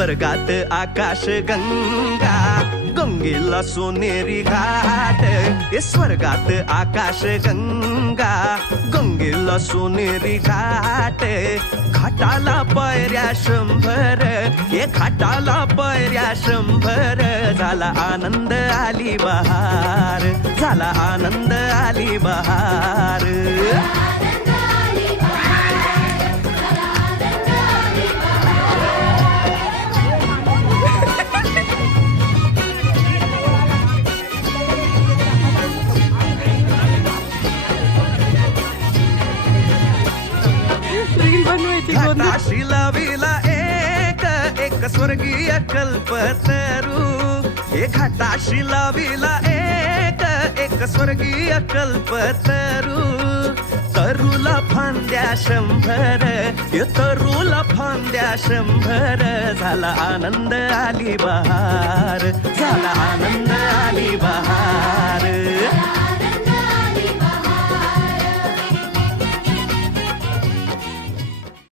स्वर्गात आकाश गंगा, गंगेला सोनेरी घाट. स्वर्गात आकाश गंगा, गंगेला सोनेरी घाट. घाटाला पायऱ्या 100, घाटाला पायऱ्या 100. झाला आनंद आली बहार, झाला आनंद आली बहार. घाटाशी लाविला एक स्वर्गीय कल्पतरू. घाटाशी लाविला एक स्वर्गीय कल्पतरू. तरूला फांद्या 100, तरूला फांद्या 100. झाला आनंद आली बहार, झाला आनंद आली बहार.